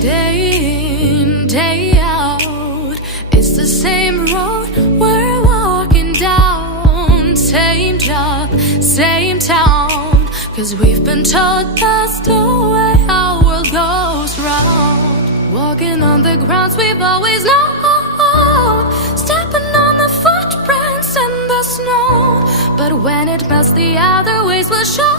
Day in, day out, it's the same road we're walking down. Same job, same town, 'cause we've been told that's the way our world goes round. Walking on the grounds we've always known, stepping on the footprints in the snow. But when it melts, the other ways will show.